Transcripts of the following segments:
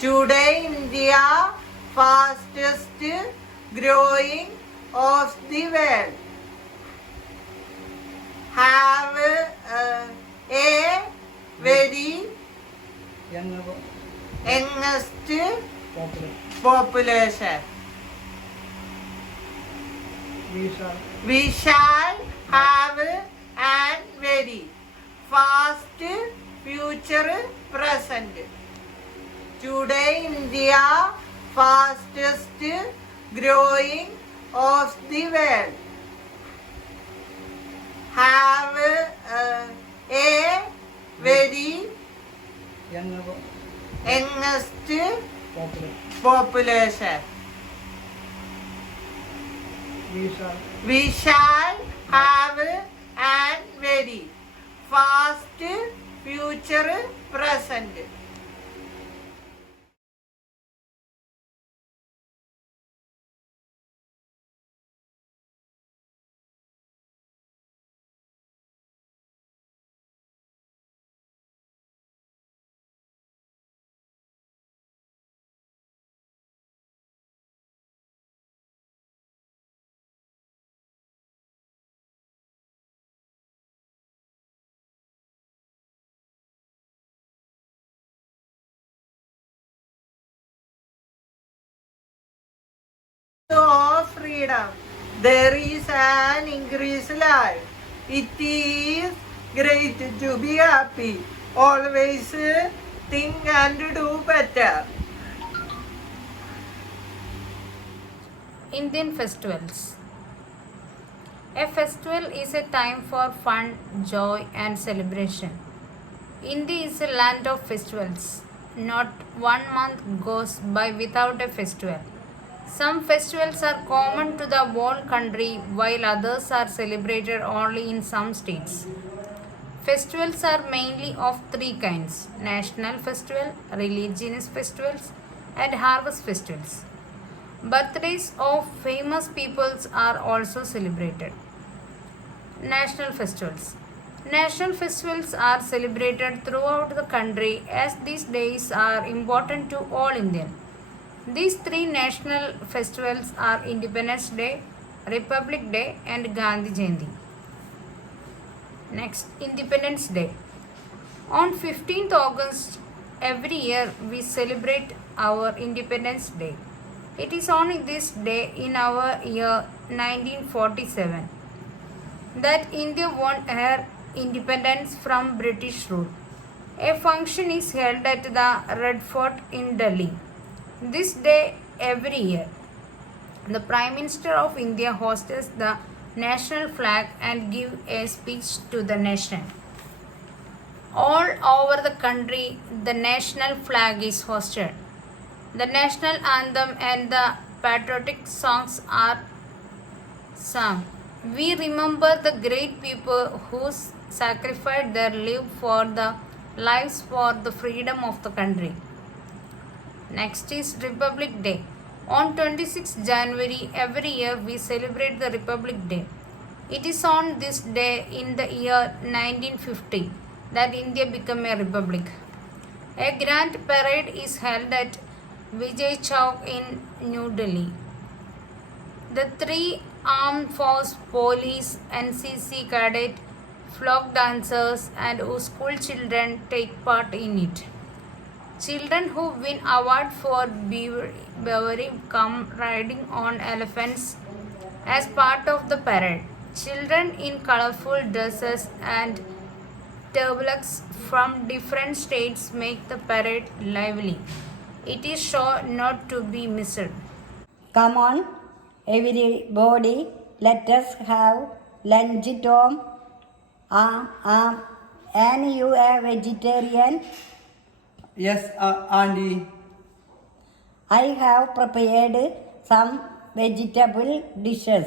Today, India fastest growing of the world. Have a very youngest population. We shall have an very fast future present. Today, India fastest growing of the world. Have a very youngest population. We shall have an very fast future present. Of freedom, there is an increased life. It is great to be happy. Always think and do better. Indian festivals. A festival is a time for fun, joy, and celebration. India is a land of festivals. Not 1 month goes by without a festival. Some festivals are common to the whole country while others are celebrated only in some states. Festivals are mainly of three kinds: national festival, religious festivals, and harvest festivals. Birthdays of famous peoples are also celebrated. National festivals. National festivals are celebrated throughout the country as these days are important to all Indians. These three national festivals are Independence Day, Republic Day, and Gandhi Jayanti. Next, Independence Day. On 15th August every year we celebrate our Independence Day. It is on this day in our year 1947 that India won her independence from British rule. A function is held at the Red Fort in Delhi. This day every year, the Prime Minister of India hosts the national flag and gives a speech to the nation. All over the country, the national flag is hosted. The national anthem and the patriotic songs are sung. We remember the great people who sacrificed their lives for the freedom of the country. Next is Republic Day. On 26 January every year we celebrate the Republic Day. It is on this day in the year 1950 that India became a republic. A grand parade is held at Vijay Chowk in New Delhi. The three armed force, police, NCC cadet, folk dancers and school children take part in it. Children who win award for bravery come riding on elephants as part of the parade. Children in colorful dresses and turbans from different states make the parade lively. It is sure not to be missed. Come on, everybody, let us have lunch at home. And you a vegetarian? Yes, Auntie. I have prepared some vegetable dishes.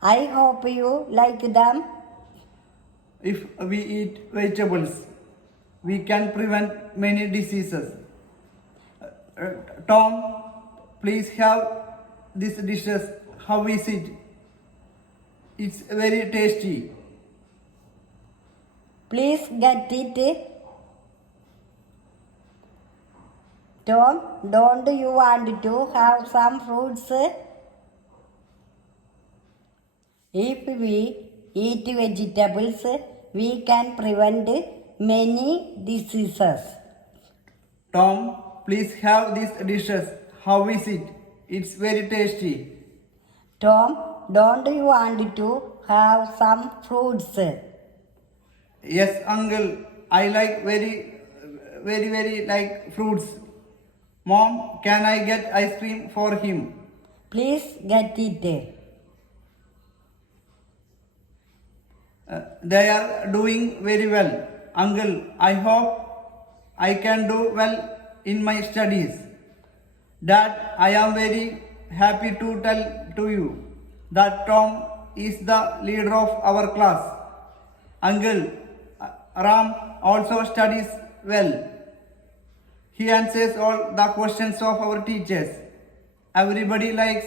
I hope you like them. If we eat vegetables, we can prevent many diseases. Tom, please have these dishes. How is it? It's very tasty. Please get it. Tom, don't you want to have some fruits? If we eat vegetables, we can prevent many diseases. Tom, please have these dishes. How is it? It's very tasty. Tom, don't you want to have some fruits? Yes, uncle. I like very like fruits. Mom, can I get ice cream for him? Please get it. They are doing very well. Uncle, I hope I can do well in my studies. Dad, I am very happy to tell to you that Tom is the leader of our class. Uncle, Ram also studies well. He answers all the questions of our teachers. Everybody likes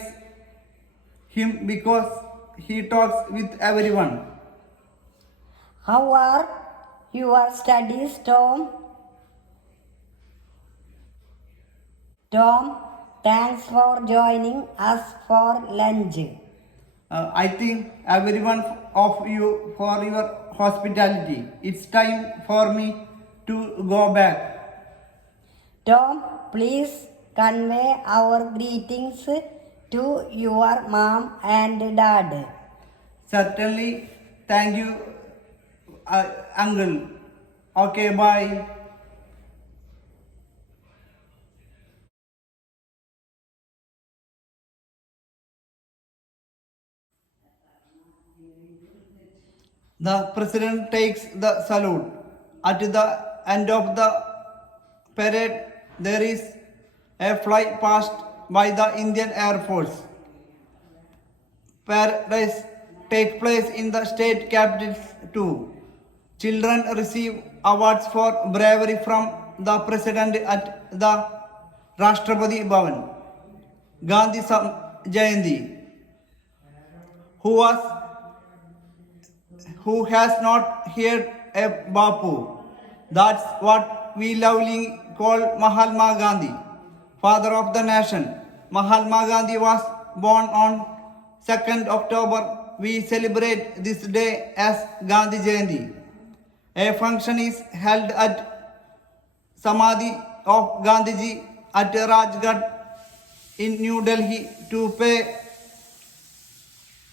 him because he talks with everyone. How are your studies, Tom? Tom, thanks for joining us for lunch. I think everyone of you for your hospitality. It's time for me to go back. Tom, please convey our greetings to your mom and dad. Certainly, thank you, uncle. Okay, bye. The president takes the salute. At the end of the parade, there is a flight past by the Indian Air Force. Parades take place in the state capitals too. Children receive awards for bravery from the president at the Rashtrapati Bhavan. Gandhi Jayanti, who was who has not heard a Bapu. That's what we lovingly call Mahatma Gandhi, father of the nation. Mahatma Gandhi was born on 2nd October. We celebrate this day as Gandhi Jayanti. A function is held at Samadhi of Gandhiji at Rajghat in New Delhi to pay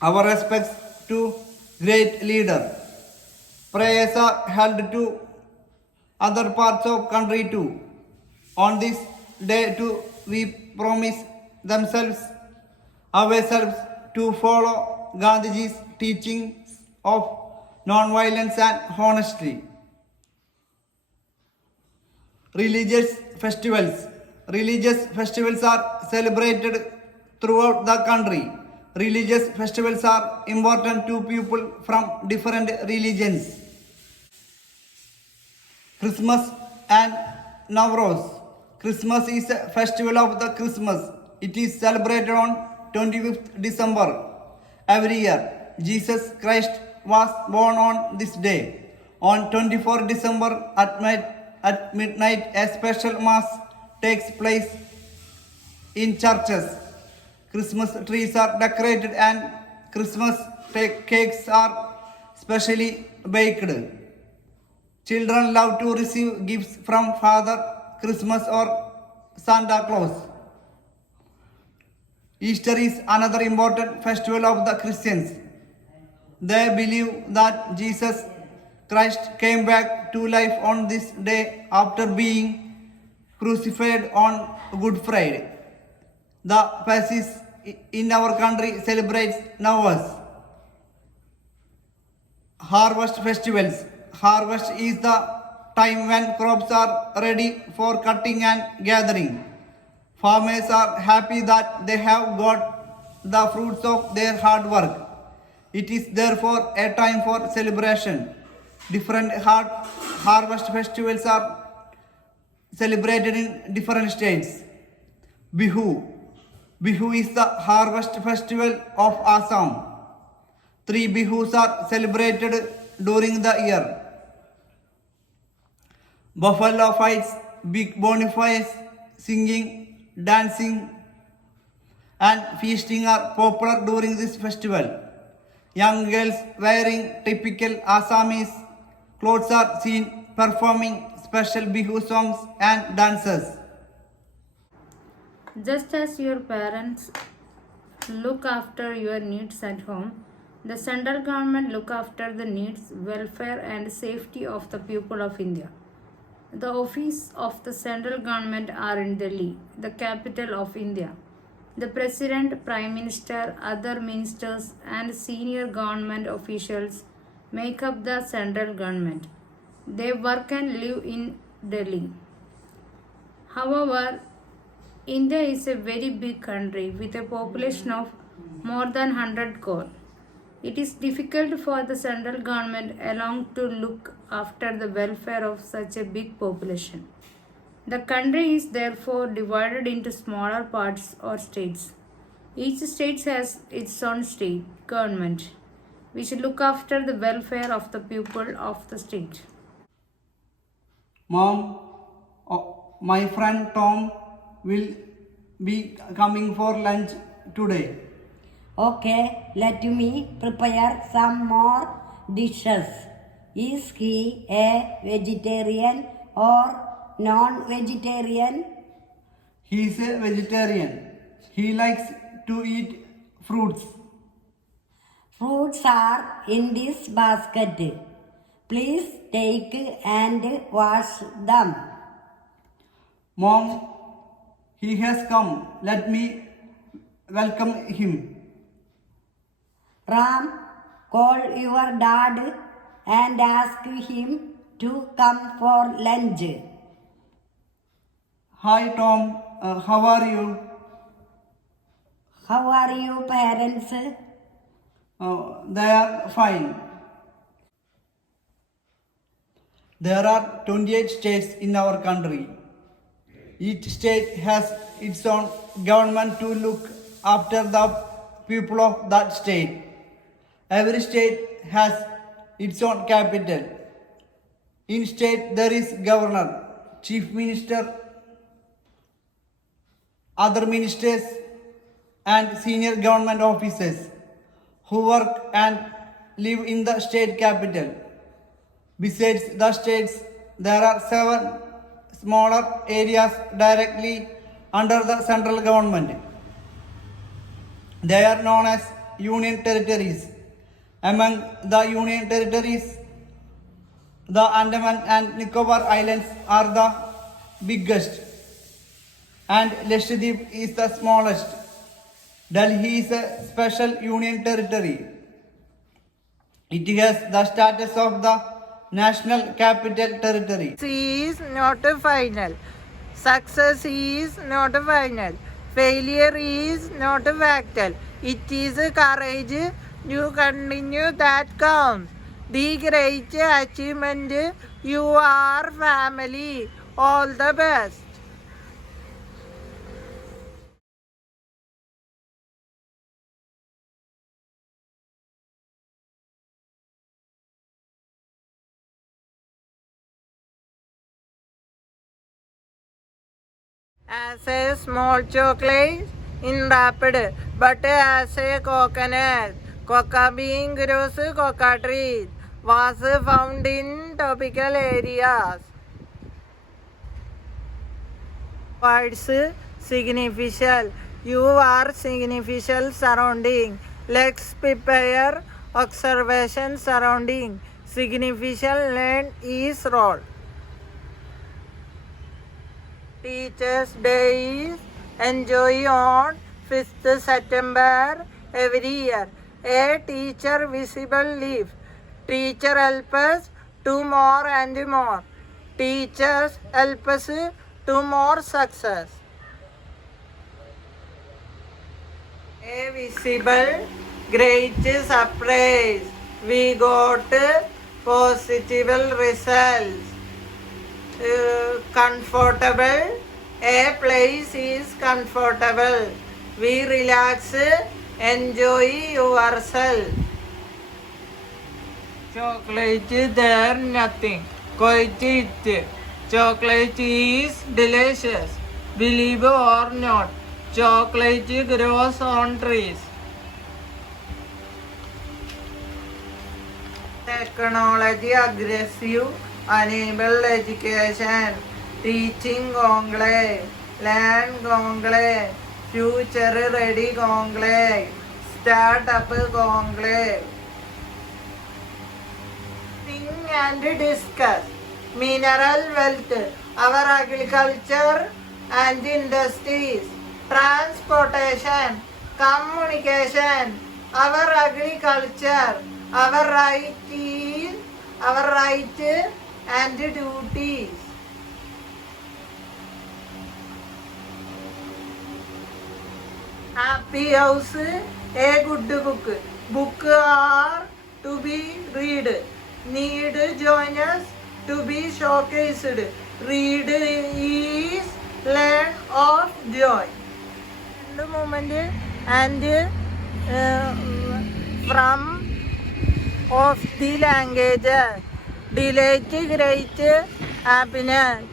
our respects to great leader. Prayers are held to other parts of country too. On this day too, we promise ourselves to follow Gandhiji's teachings of non-violence and honesty. Religious festivals. Religious festivals are celebrated throughout the country. Religious festivals are important to people from different religions. Christmas and Navroz. Christmas is a festival of the Christmas. It is celebrated on 25th December every year. Jesus Christ was born on this day. On 24th December at midnight, a special mass takes place in churches. Christmas trees are decorated and Christmas cakes are specially baked. Children love to receive gifts from Father Christmas or Santa Claus. Easter is another important festival of the Christians. They believe that Jesus Christ came back to life on this day after being crucified on Good Friday. The passage in our country celebrates Navas. Harvest festivals. Harvest is the time when crops are ready for cutting and gathering. Farmers are happy that they have got the fruits of their hard work. It is therefore a time for celebration. Different harvest festivals are celebrated in different states. Bihu. Bihu is the harvest festival of Assam. 3 Bihus are celebrated during the year. Buffalo fights, big bonfires, singing, dancing, and feasting are popular during this festival. Young girls wearing typical Assamese clothes are seen performing special Bihu songs and dances. Just as your parents look after your needs at home, the central government look after the needs, welfare and safety of the people of India. The office of the central government are in Delhi, the capital of India. The President, Prime Minister, other ministers and senior government officials make up the central government. They work and live in Delhi. However, India is a very big country with a population of more than 100 crore. It is difficult for the central government alone to look after the welfare of such a big population. The country is therefore divided into smaller parts or states. Each state has its own state government, which look after the welfare of the people of the state. Mom, my friend Tom will be coming for lunch today. Okay, let me prepare some more dishes. Is he a vegetarian or non-vegetarian? He is a vegetarian. He likes to eat fruits. Fruits are in this basket. Please take and wash them. Mom, he has come. Let me welcome him. Ram, call your dad and ask him to come for lunch. Hi Tom, how are you? How are you, parents? They are fine. There are 28 states in our country. Each state has its own government to look after the people of that state. Every state has its own capital. In state there is governor, chief minister, other ministers and senior government officers who work and live in the state capital. Besides the states, there are 7 smaller areas directly under the central government. They are known as union territories. Among the union territories, the Andaman and Nicobar Islands are the biggest, and Lakshadweep is the smallest. Delhi is a special union territory. It has the status of the national capital territory. Success is not a final. Success is not a final. Failure is not a factor. It is a courage to continue that counts. The great achievement, your family. All the best. As a small chocolate in wrapped, but as a coconut. Coca bean grows coca trees was found in tropical areas. Words significant. You are significant surrounding. Let's prepare observation surrounding. Significant land is role. Teachers' Day is enjoy on 5th September every year. A teacher visible leaf. Teacher help us to more and more. Teachers help us to more success. A visible great surprise. We got positive results. Comfortable. A place is comfortable. We relax, enjoy yourself. Chocolate there nothing. Quite it. Chocolate is delicious. Believe or not, chocolate grows on trees. Technology aggressive, enable education, teaching conclave, land conclave, future ready conclave, startup conclave. Think and discuss. Mineral wealth, our agriculture and industries, transportation, communication, our agriculture, our right and duties. Happy house, a good book. Book are to be read. Need join us to be showcased. Read is learn of joy. And moment and from of the language, delight, great happiness.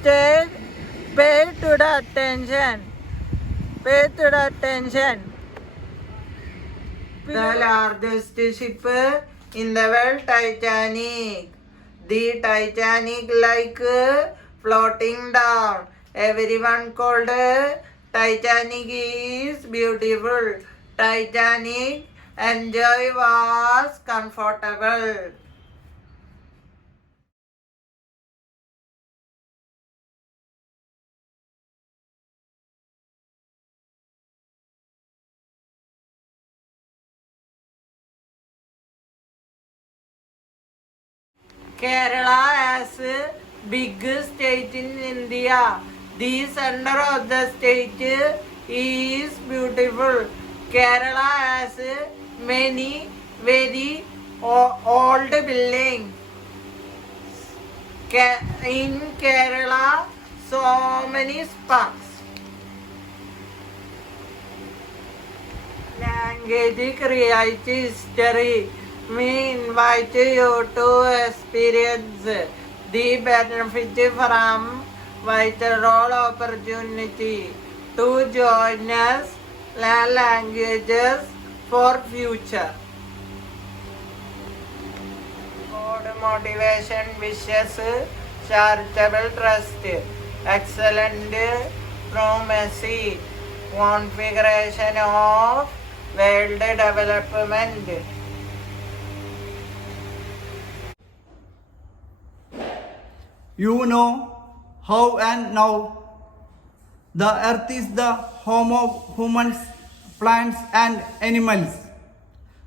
Stay, pay to the attention. Pay to the attention. The largest ship in the world, Titanic. The Titanic like floating down. Everyone called Titanic is beautiful. Titanic enjoy was comfortable. Kerala as a big state in India. The center of the state is beautiful. Kerala has many very old buildings. In Kerala, so many spas. Language create history. We invite you to experience the benefit from vital opportunity to join us, learn languages for future. God motivation wishes, charitable trust, excellent promise, configuration of world development. You know how and now the earth is the home of humans, plants and animals.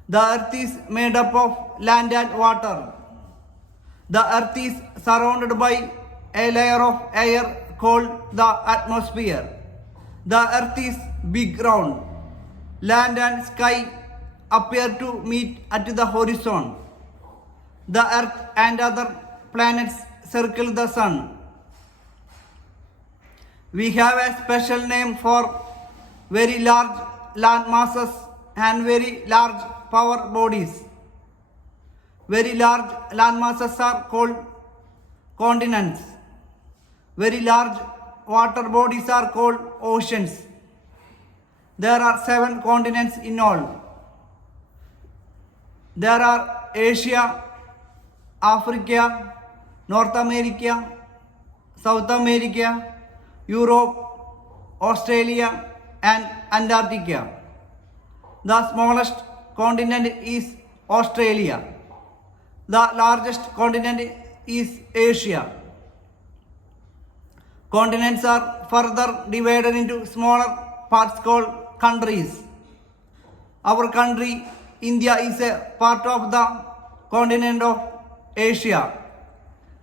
The earth is made up of land and water. The earth is surrounded by a layer of air called the atmosphere. The earth is big round. Land and sky appear to meet at the horizon. The earth and other planets circle the sun. We have a special name for very large land masses and very large power bodies. Very large land masses are called continents. Very large water bodies are called oceans. There are 7 continents in all. There are Asia, Africa, North America, South America, Europe, Australia and Antarctica. The smallest continent is Australia. The largest continent is Asia. Continents are further divided into smaller parts called countries. Our country, India, is a part of the continent of Asia.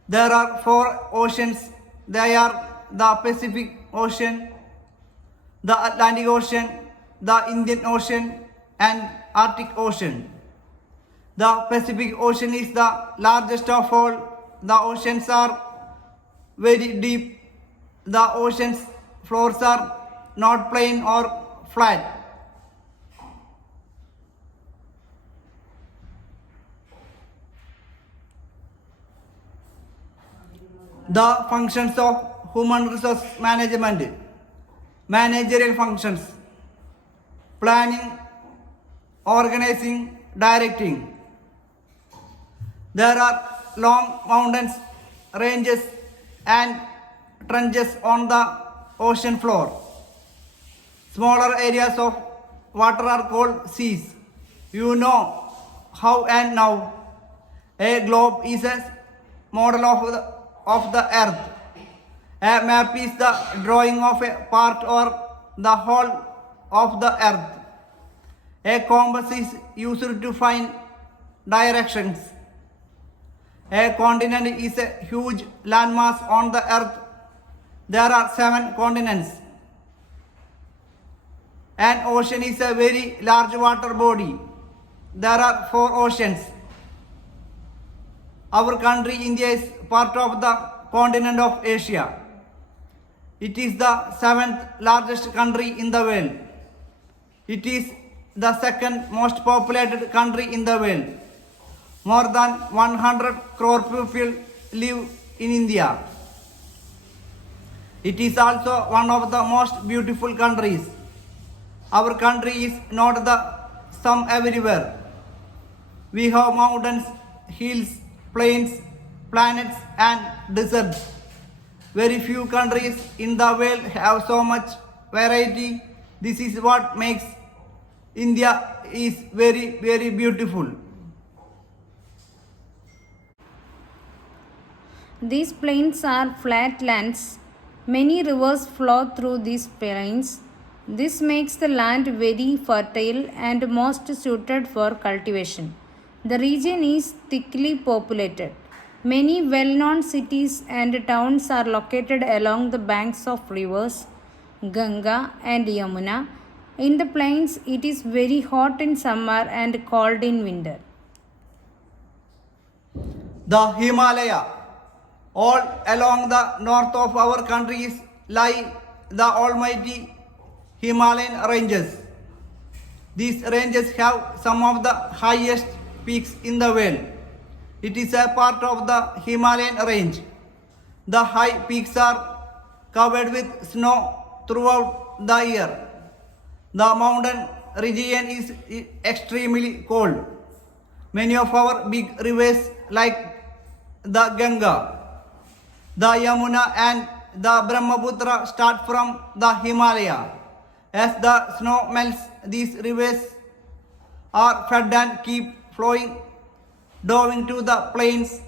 There are 4 oceans. They are the Pacific Ocean, the Atlantic Ocean, the Indian Ocean and Arctic Ocean. The Pacific Ocean is the largest of all. The oceans are very deep. The ocean's floors are not plain or flat. The functions of human resource management, managerial functions, planning, organizing, directing. There are long mountains, ranges, and trenches on the ocean floor. Smaller areas of water are called seas. You know how and now. A globe is a model of the earth. A map is the drawing of a part or the whole of the earth. A compass is used to find directions. A continent is a huge landmass on the earth. There are 7 continents. An ocean is a very large water body. There are 4 oceans. Our country India is part of the continent of Asia. It is the 7th largest country in the world. It is the 2nd most populated country in the world. More than 100 crore people live in India. It is also one of the most beautiful countries. Our country is not the sum everywhere. We have mountains, hills, plains, planets and deserts. Very few countries in the world have so much variety. This is what makes India is very, very beautiful. These plains are flat lands. Many rivers flow through these plains. This makes the land very fertile and most suited for cultivation. The region is thickly populated. Many well-known cities and towns are located along the banks of rivers Ganga and Yamuna. In the plains, it is very hot in summer and cold in winter. The Himalaya. All along the north of our country lie the almighty Himalayan ranges. These ranges have some of the highest peaks in the world. It is a part of the Himalayan range. The high peaks are covered with snow throughout the year. The mountain region is extremely cold. Many of our big rivers like the Ganga, the Yamuna and the Brahmaputra start from the Himalaya. As the snow melts, these rivers are fed and keep flowing down into the plains.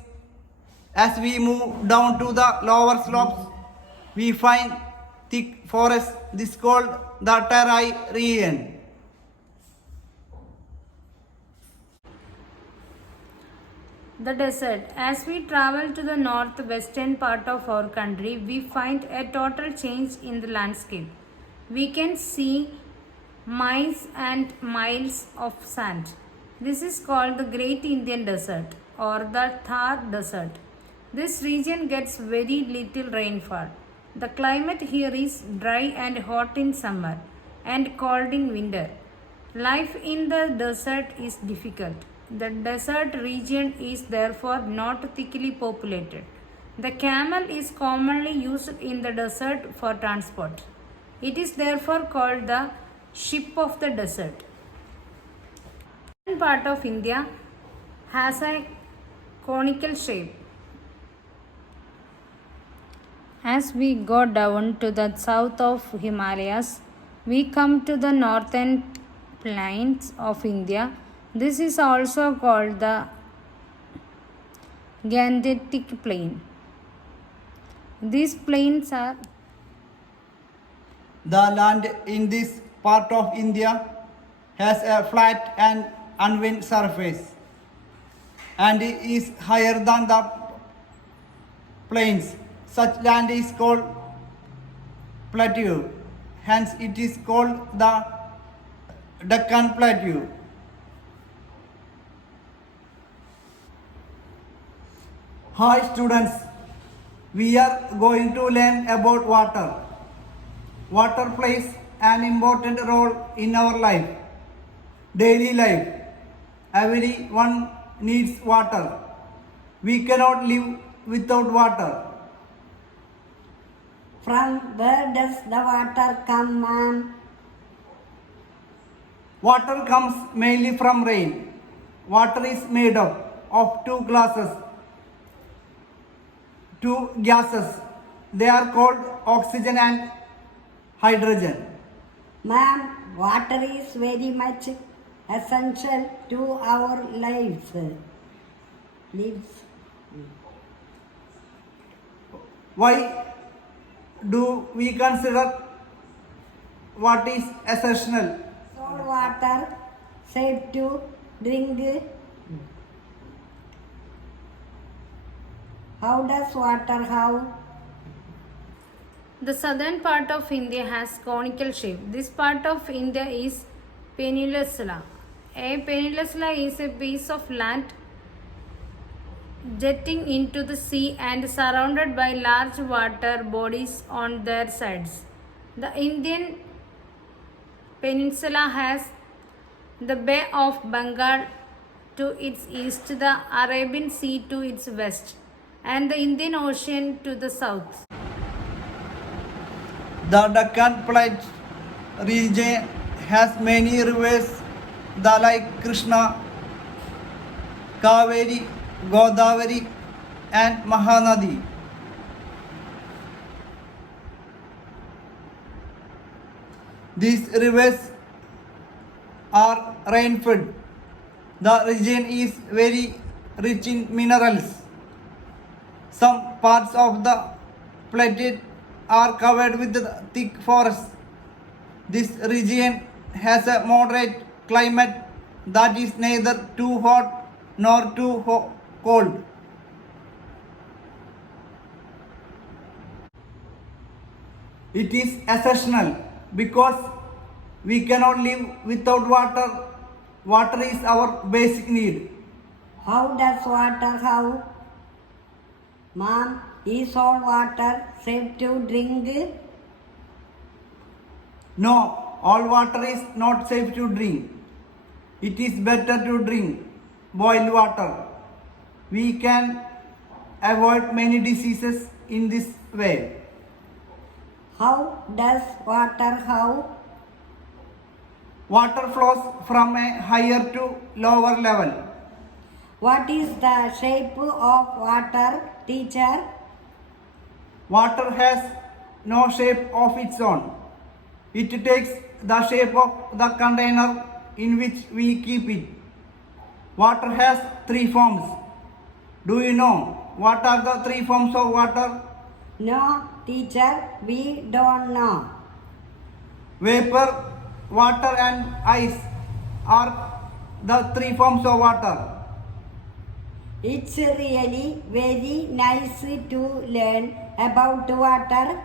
As we move down to the lower slopes, we find thick forests. This is called the Terai region. The desert. As we travel to the northwestern part of our country, we find a total change in the landscape. We can see miles and miles of sand. This is called the Great Indian Desert or the Thar Desert. This region gets very little rainfall. The climate here is dry and hot in summer and cold in winter. Life in the desert is difficult. The desert region is therefore not thickly populated. The camel is commonly used in the desert for transport. It is therefore called the ship of the desert. One part of India has a conical shape. As we go down to the south of Himalayas, we come to the northern plains of India. This is also called the Gangetic Plain. These plains are The land in this part of India has a flat and uneven surface and is higher than the plains. Such land is called plateau. Hence it is called the Deccan Plateau. Hi students, we are going to learn about water. Water plays an important role in our life, daily life. Everyone needs water. We cannot live without water. From where does the water come, ma'am? Water comes mainly from rain. Water is made up of two gases. They are called oxygen and hydrogen. Ma'am, water is very much essential to our lives. Why do we consider what is essential? Salt water, safe to drink. How does water have? The southern part of India has conical shape. This part of India is peninsula. A peninsula is a piece of land jetting into the sea and surrounded by large water bodies on their sides. The Indian peninsula has the Bay of Bengal to its east, the Arabian Sea to its west, and the Indian Ocean to the south. The Deccan Plateau region has many rivers, like Krishna, Kaveri, Godavari, and Mahanadi. These rivers are rain-fed. The region is very rich in minerals. Some parts of the plateau are covered with thick forests. This region has a moderate climate that is neither too hot nor too cold. It is essential because we cannot live without water. Water is our basic need. How does water have? Ma'am, is all water safe to drink? No, all water is not safe to drink. It is better to drink boiled water. We can avoid many diseases in this way. How does water have? Water flows from a higher to lower level. What is the shape of water, teacher? Water has no shape of its own. It takes the shape of the container in which we keep it. Water has three forms. Do you know what are the three forms of water? No, teacher, we don't know. Vapor, water and ice are the three forms of water. It's really very nice to learn about water.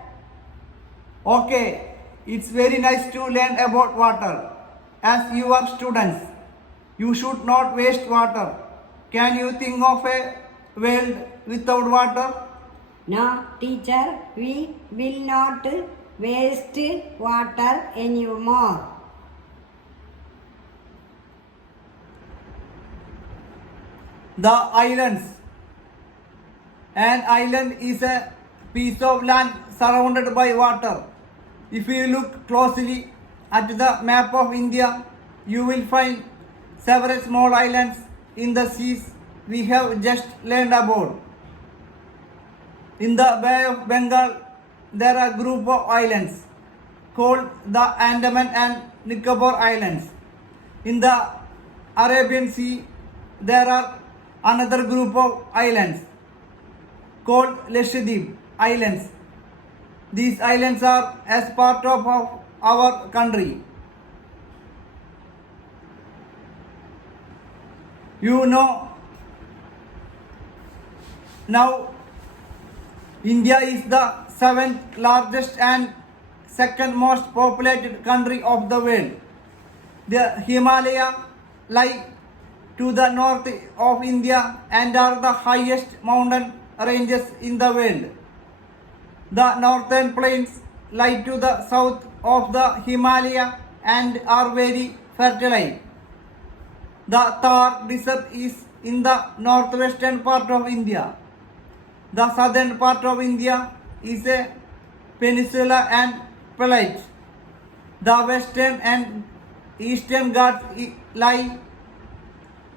Okay, it's very nice to learn about water. As you are students, you should not waste water. Can you think of a world without water? No, teacher, we will not waste water anymore. The islands. An island is a piece of land surrounded by water. If you look closely at the map of India, you will find several small islands in the seas we have just learned about. In the Bay of Bengal, there are a group of islands called the Andaman and Nicobar Islands. In the Arabian Sea, there are another group of islands called Lakshadweep Islands. These islands are as part of our country. You know, now India is the seventh largest and second most populated country of the world. The Himalaya lie to the north of India and are the highest mountain ranges in the world. The northern plains lie to the south of the Himalaya and are very fertile. The Thar Desert is in the northwestern part of India. The southern part of India is a Peninsula and Plate. The western and eastern Ghats lie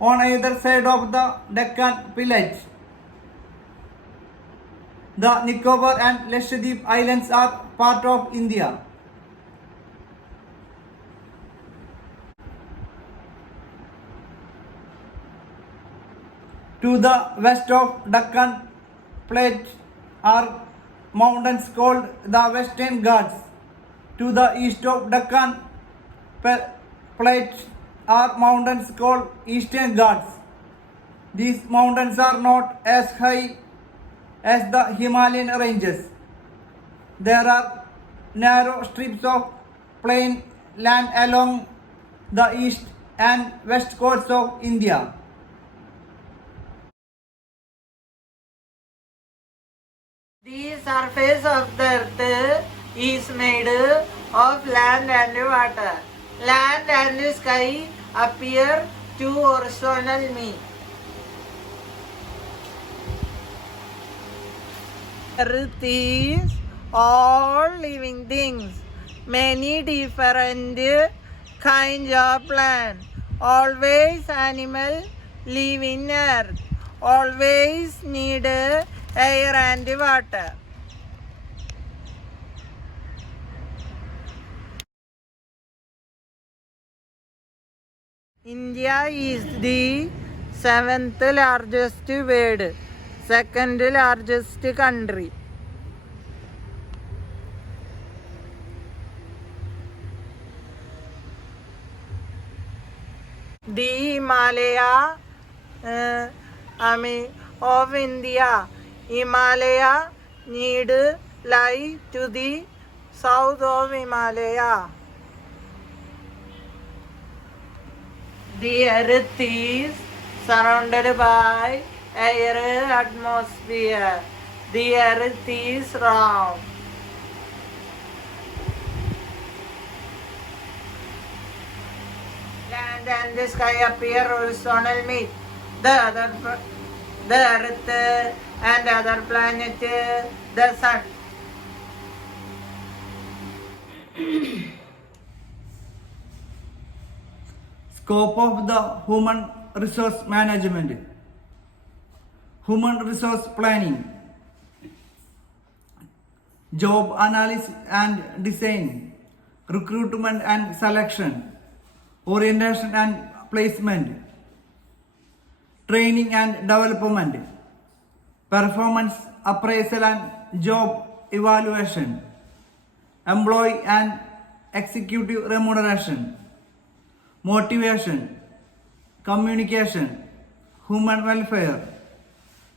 on either side of the Deccan Plate. The Nicobar and Lakshadweep Islands are part of India. To the west of Deccan Plate are mountains called the Western Ghats. To the east of Deccan Plate are mountains called Eastern Ghats. These mountains are not as high as the Himalayan ranges. There are narrow strips of plain land along the east and west coasts of India. The surface of the earth is made of land and water. Land and sky appear to horizontal mean. Earth is all living things. Many different kinds of plant. Always animal live in earth. Always need air and water. India is the 7th largest world, 2nd largest country. The Himalaya of India. Himalaya need lie to the south of Himalaya. The earth is surrounded by air atmosphere. The earth is round. Land and the sky appear horizontal meet. The earth and other planet, the sun. Scope of the human resource management. Human resource planning. Job analysis and design. Recruitment and selection. Orientation and placement. Training and development. Performance appraisal and job evaluation. Employee and executive remuneration. Motivation, communication, human welfare,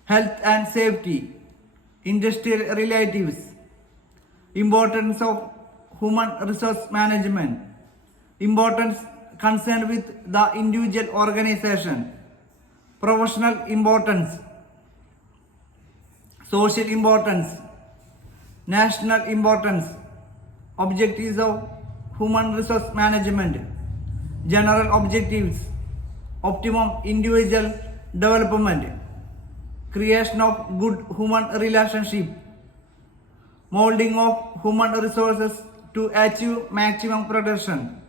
health and safety, industrial relatives, importance of human resource management, importance concerned with the individual organization, professional importance, social importance, national importance, objectives of human resource management, general objectives, optimum individual development, creation of good human relationship, molding of human resources to achieve maximum production,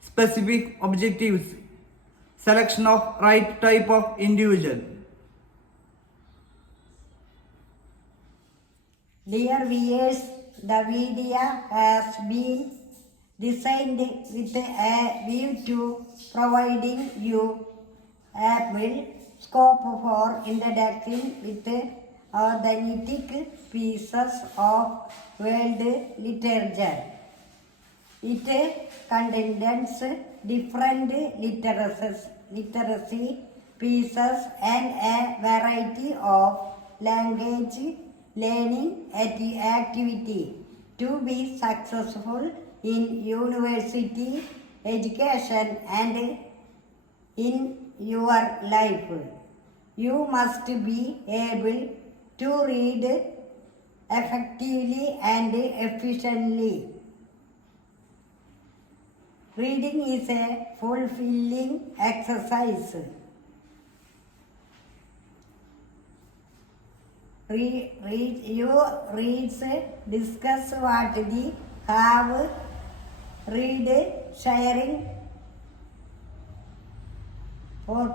specific objectives, selection of right type of individual. Dear viewers, the video has been designed with a view to providing you ample scope for introduction with authentic pieces of world literature. It contains different literacy pieces and a variety of language learning activity to be successful in university education and in your life. You must be able to read effectively and efficiently. Reading is a fulfilling exercise. reads, discuss what they have read, sharing or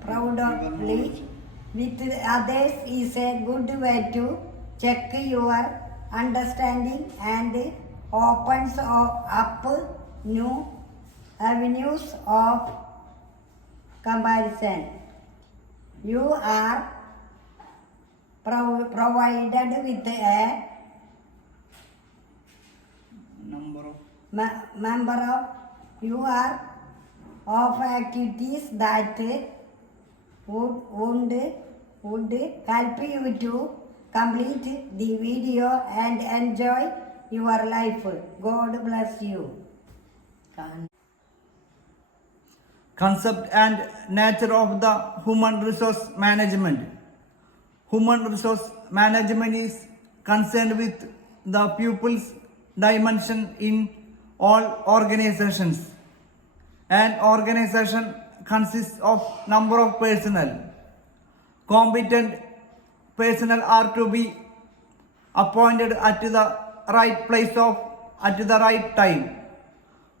proudly with others is a good way to check your understanding and opens up new avenues of comparison. You are provided with a member of you are of activities that would help you to complete the video and enjoy your life. God bless you. Concept and nature of the human resource management. Human resource management is concerned with the pupils dimension in all organizations. An organization consists of number of personnel. Competent personnel are to be appointed at the right place at the right time.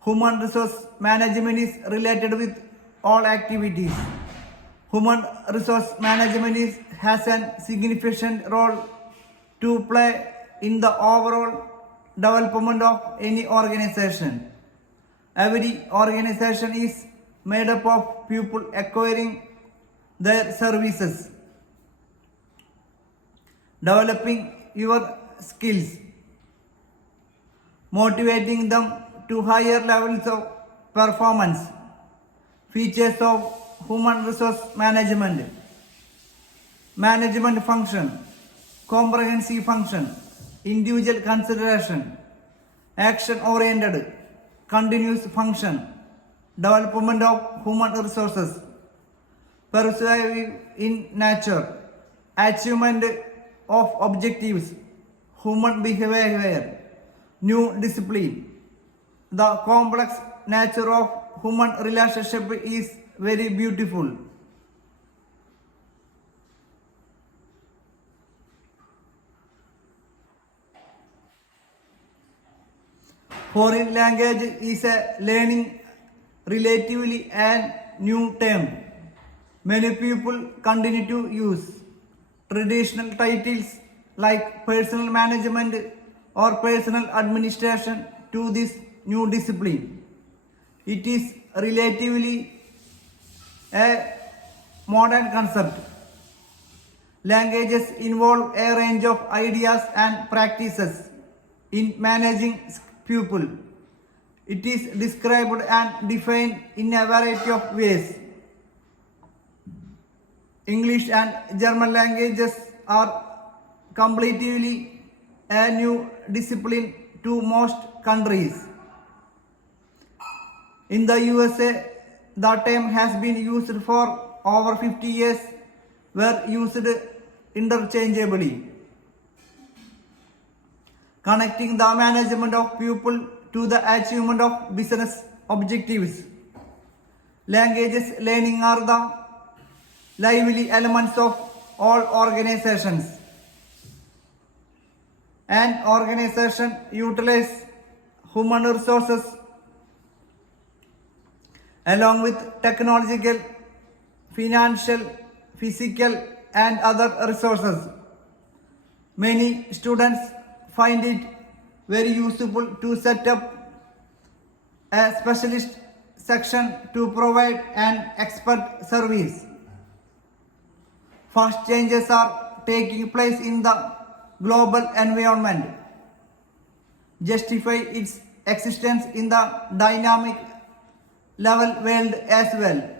Human resource management is related with all activities. Human resource management has a significant role to play in the overall development of any organization. Every organization is made up of people acquiring their services, developing your skills, motivating them to higher levels of performance. Features of human resource management. Management function, comprehensive function, individual consideration, action oriented, continuous function, development of human resources, persuasive in nature, achievement of objectives, human behavior, new discipline. The complex nature of human relationship is very beautiful. Foreign language is a learning relatively and new term. Many people continue to use traditional titles like personal management or personal administration to this new discipline. It is relatively a modern concept. Languages involve a range of ideas and practices in managing people. It is described and defined in a variety of ways. English and German languages are completely a new discipline to most countries. In the USA, the term has been used for over 50 years, were used interchangeably, connecting the management of people to the achievement of business objectives. Languages learning are the lively elements of all organizations. An organization utilizes human resources along with technological, financial, physical and other resources. Many students find it very useful to set up a specialist section to provide an expert service. Fast changes are taking place in the global environment. Justify its existence in the dynamic level world as well.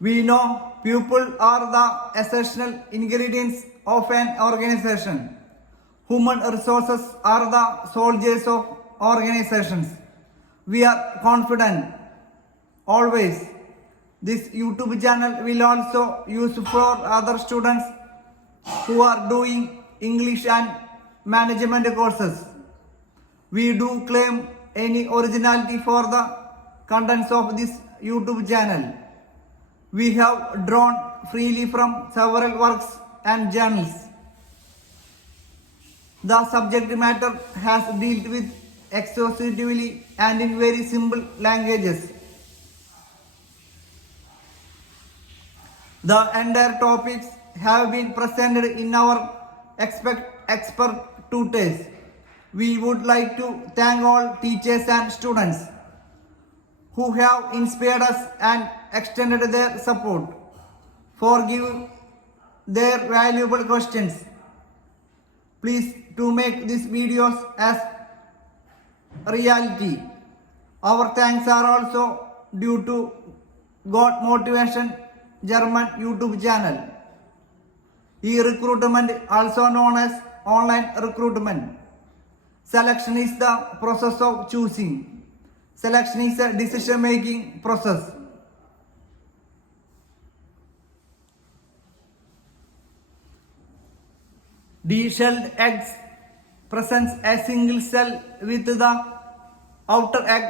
We know people are the essential ingredients of an organization. Human resources are the soldiers of organizations. We are confident always. This YouTube channel will also use for other students who are doing English and management courses. We do claim any originality for the contents of this YouTube channel. We have drawn freely from several works and journals. The subject matter has dealt with exhaustively and in very simple languages. The entire topics have been presented in our expert tutors. We would like to thank all teachers and students who have inspired us and extended their support for giving their valuable questions. Please to make these videos as reality. Our thanks are also due to God Motivation German YouTube channel. E-recruitment, also known as online recruitment. Selection is the process of choosing. Selection is a decision-making process. D-shelled eggs presents a single cell with the outer egg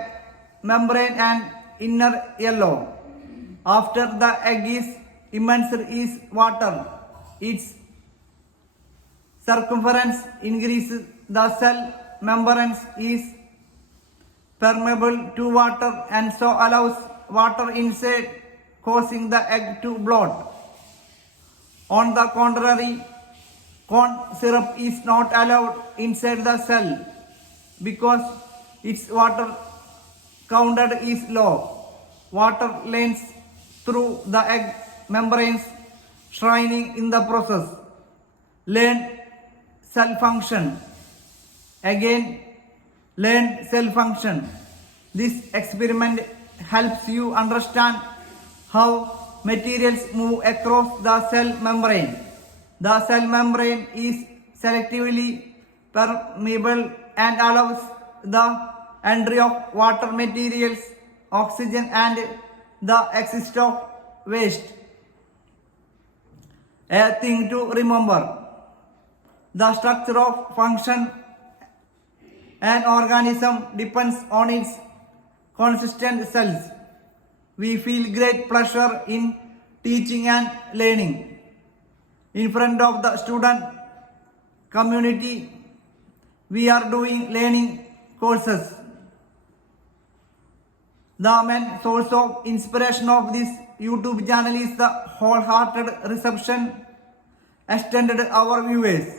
membrane and inner yellow. After the egg is immersed in water, its circumference increases. The cell membrane is permeable to water and so allows water inside, causing the egg to bloat. On the contrary, corn syrup is not allowed inside the cell because its water content is low. Water lanes through the egg membranes, shrining in the process. Learn cell function. Again, learn cell function. This experiment helps you understand how materials move across the cell membrane. The cell membrane is selectively permeable and allows the entry of water materials, oxygen and the exit of waste. A thing to remember: the structure of function an organism depends on its consistent cells. We feel great pleasure in teaching and learning. In front of the student community, we are doing learning courses. The main source of inspiration of this YouTube channel is the wholehearted reception extended our viewers.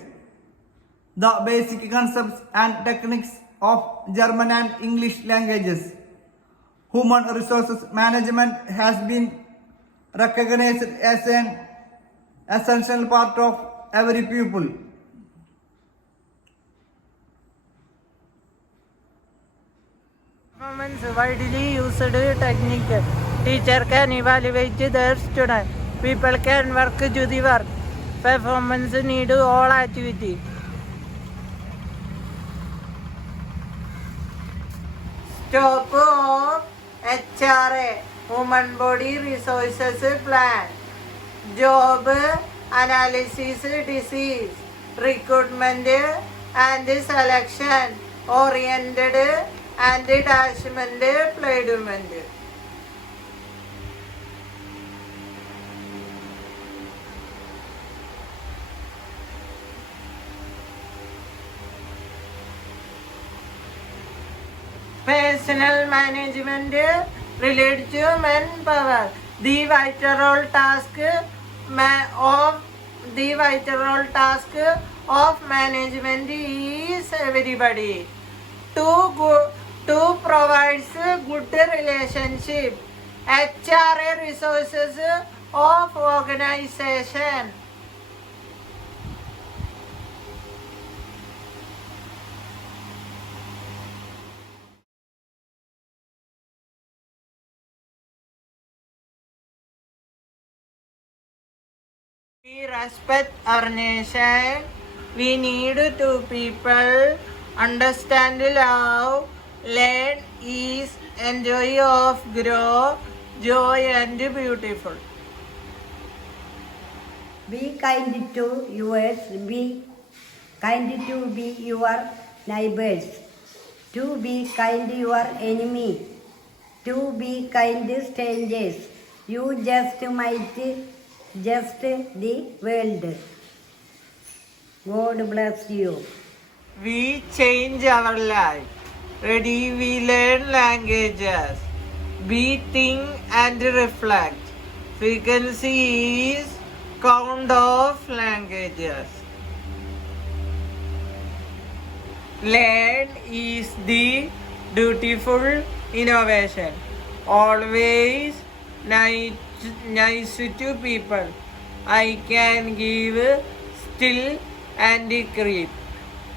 The basic concepts and techniques of German and English languages. Human resources management has been recognized as an essential part of every pupil. Performance widely used technique. Teacher can evaluate their student. People can work to the work. Performance need all activity. Scope of HRA, Human Body Resources Plan. Job analysis, disease, recruitment and selection, oriented and detachment, placement. Personal management related to manpower. The vital task of management is everybody to provide good relationship. HRA resources of organization. We respect our nation. We need to people understand love, learn, ease, enjoy of grow, joy and beautiful. Be kind to yours, be kind to be your neighbors. To be kind your enemy. To be kind strangers. You just might just the world. God bless you. We change our life. Ready, we learn languages. We think and reflect. Frequency is count of languages. Learn is the dutiful innovation. Always nice to people. I can give still and creep.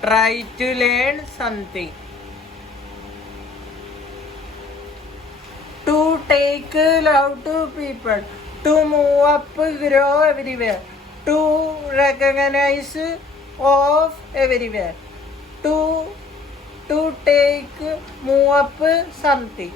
Try to learn something. To take love to people. To move up, grow everywhere. To recognize of everywhere. To take move up something.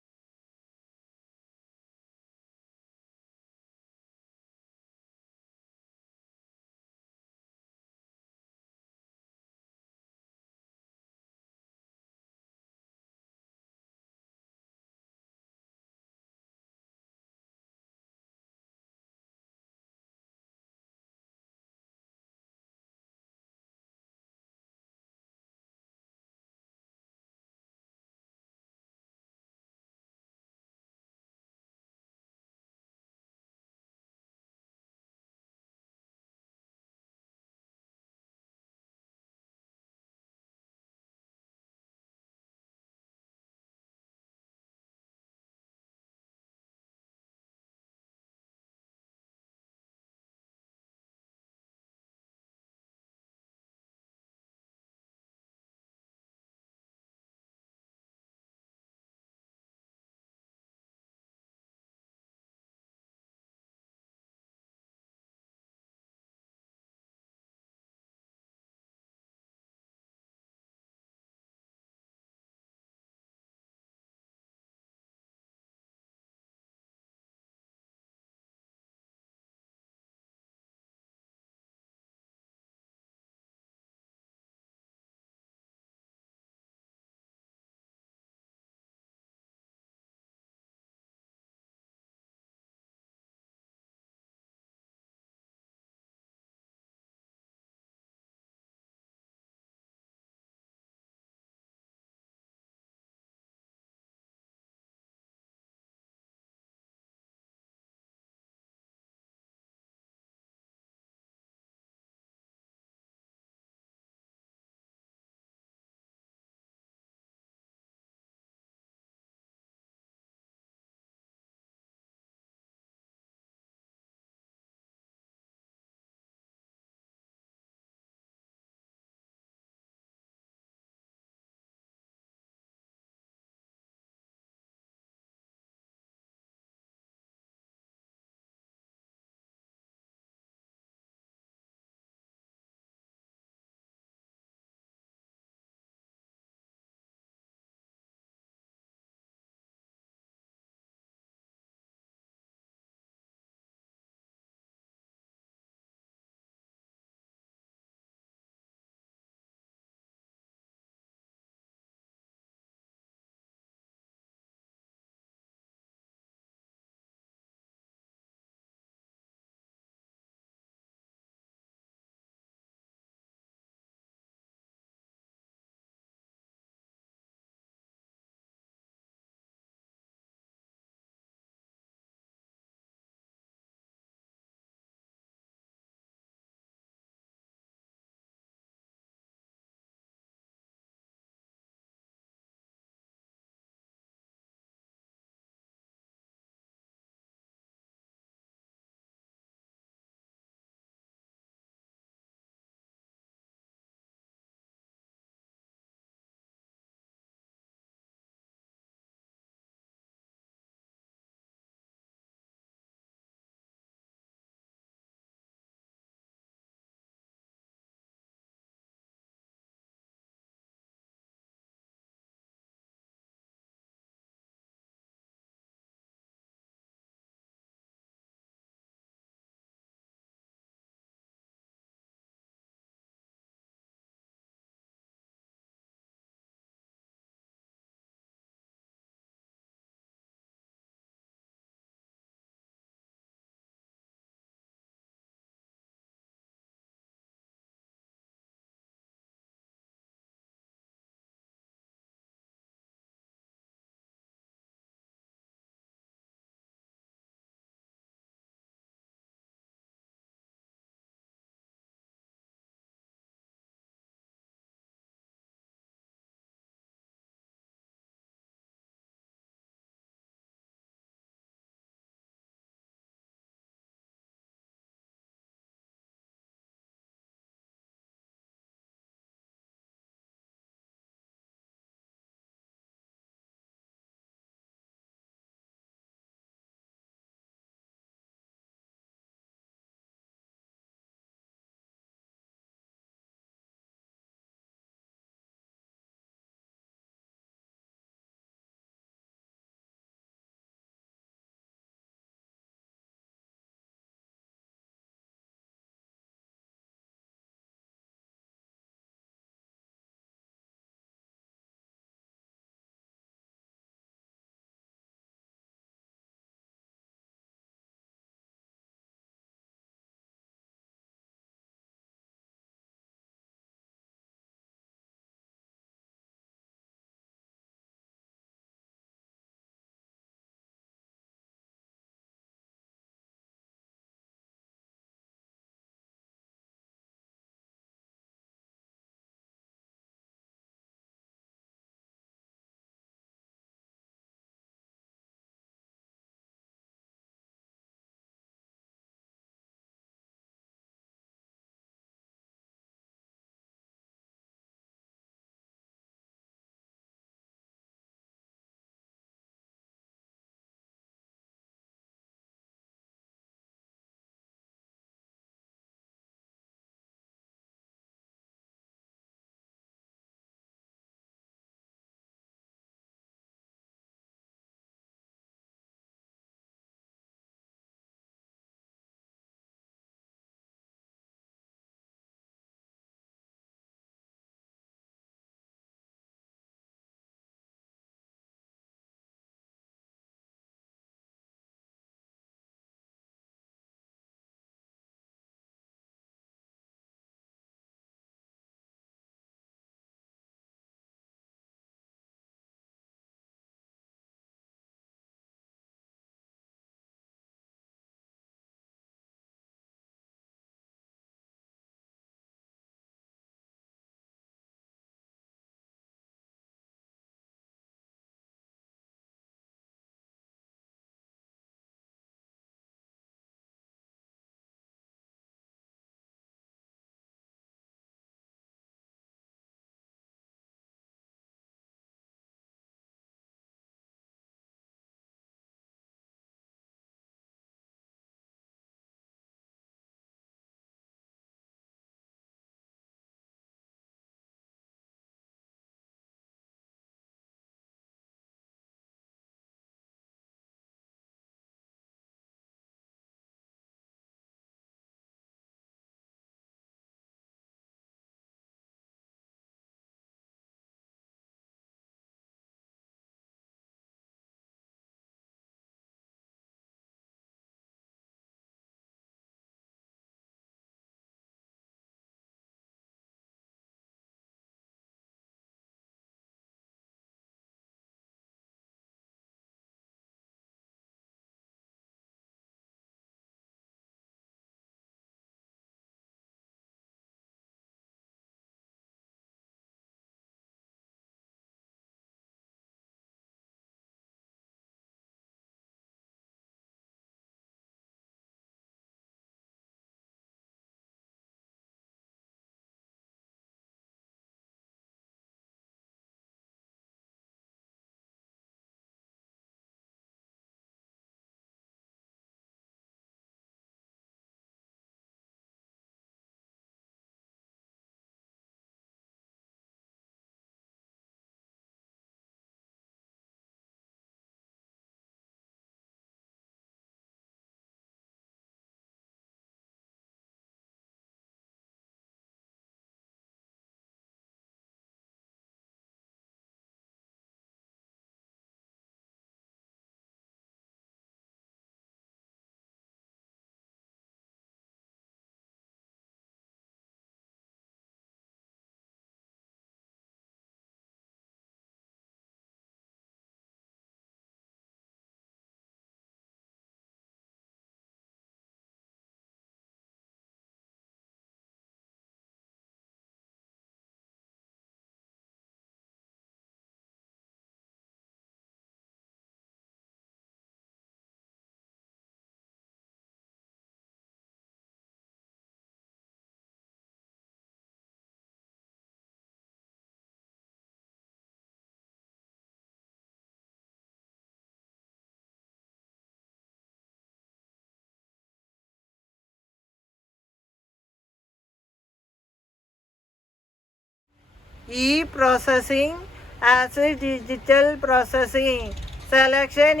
E-processing as digital processing. Selection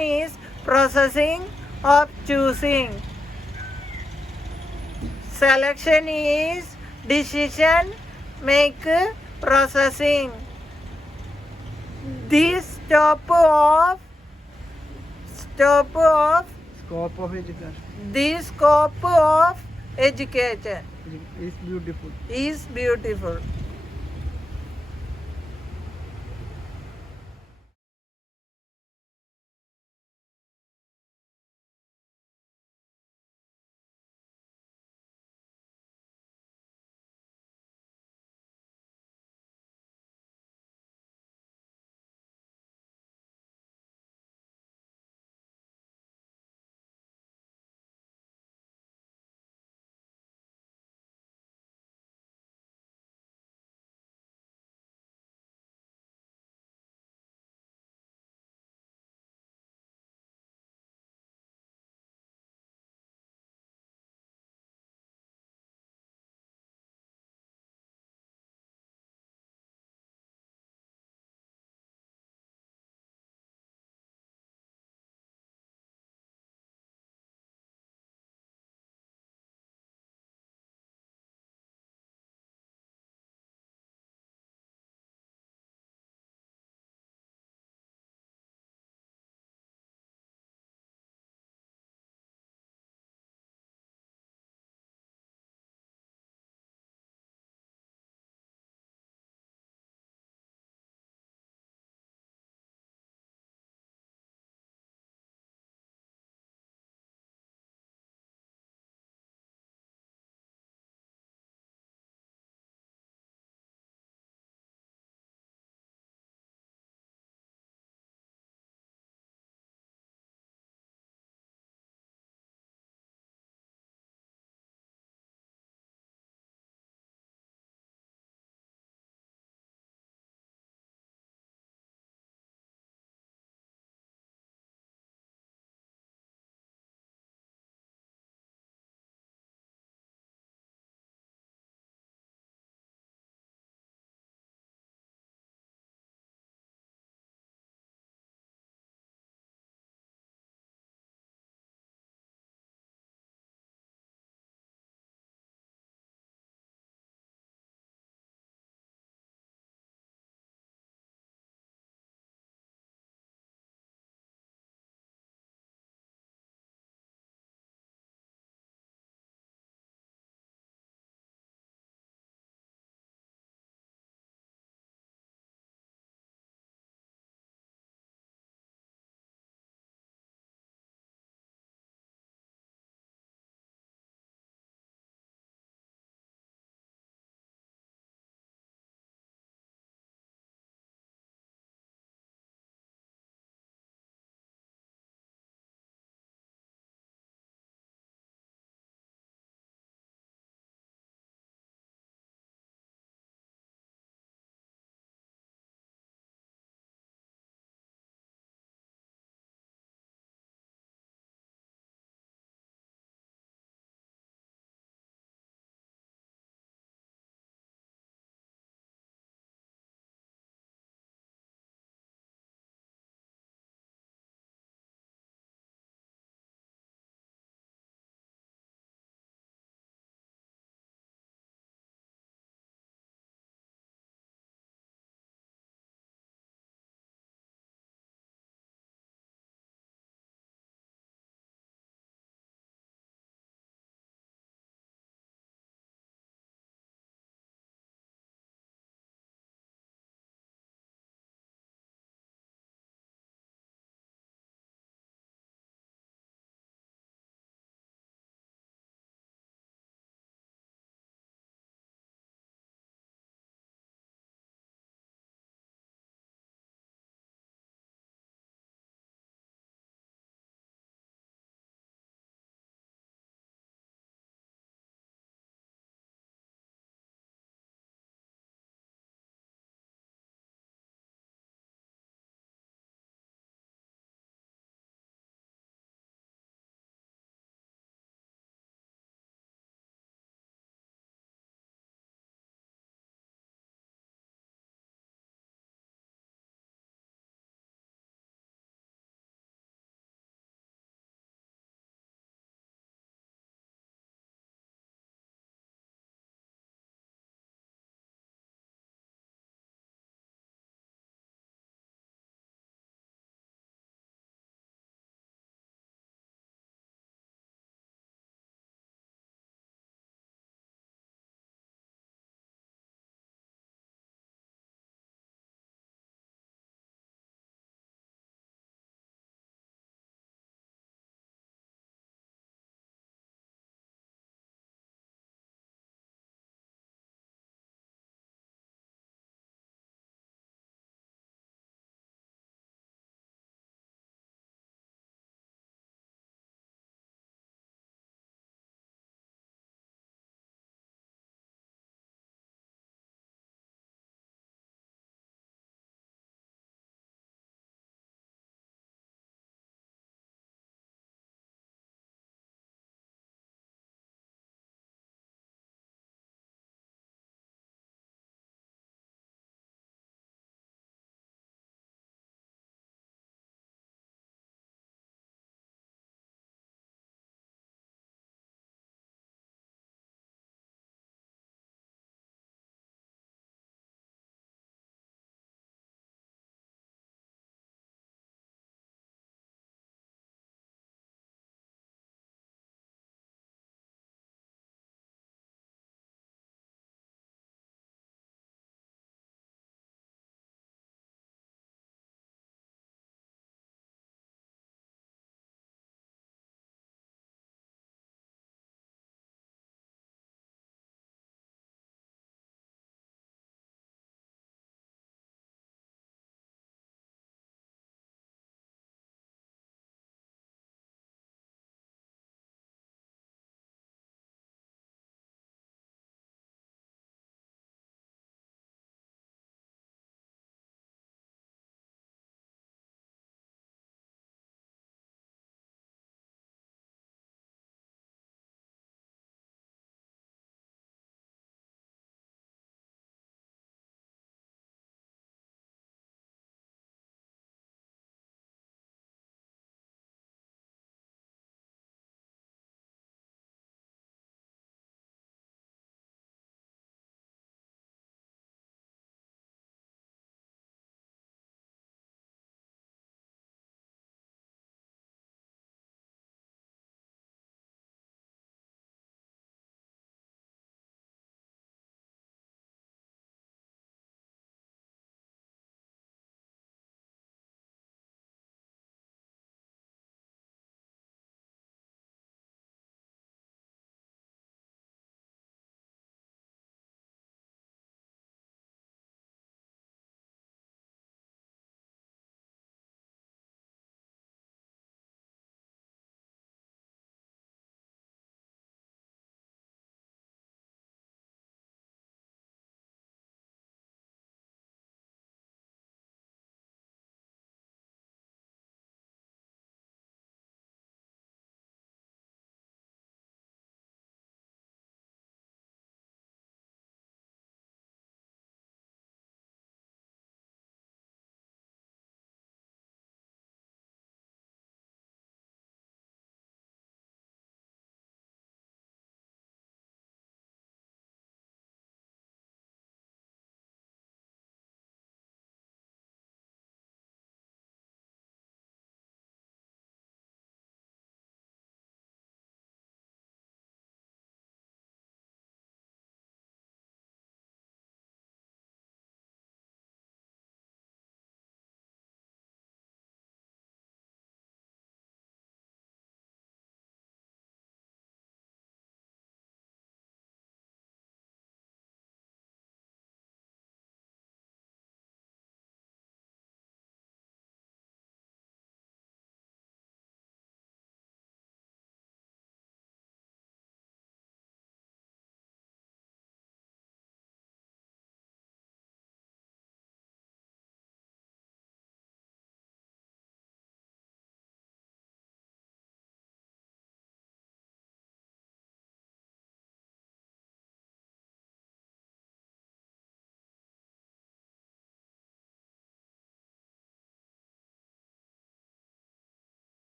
is processing of choosing. Selection is decision make processing. The scope of Scope of education the scope of education is beautiful. is beautiful.